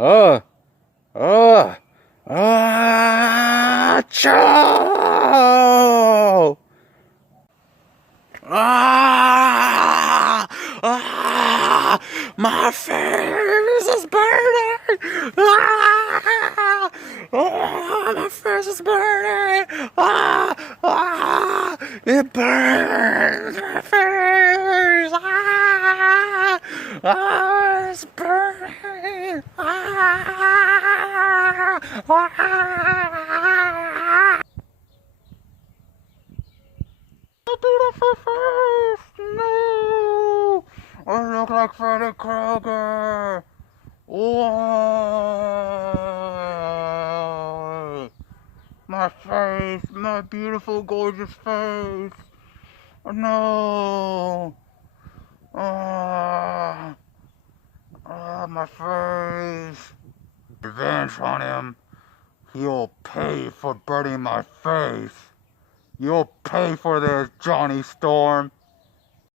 Uh, uh, Achoo! Ah! Ah! My face is burning! Ah! Ah! My face is burning! Ah! Ah! It burns my face! Ah! Ah! It's burning! Ah! Ah! Beautiful face! No! I look like Freddy Krueger! Whoa! My face! My beautiful, gorgeous face! No! Ah! Ah, my face! Revenge on him! He'll pay for burning my face! You'll pay for this, Johnny Storm!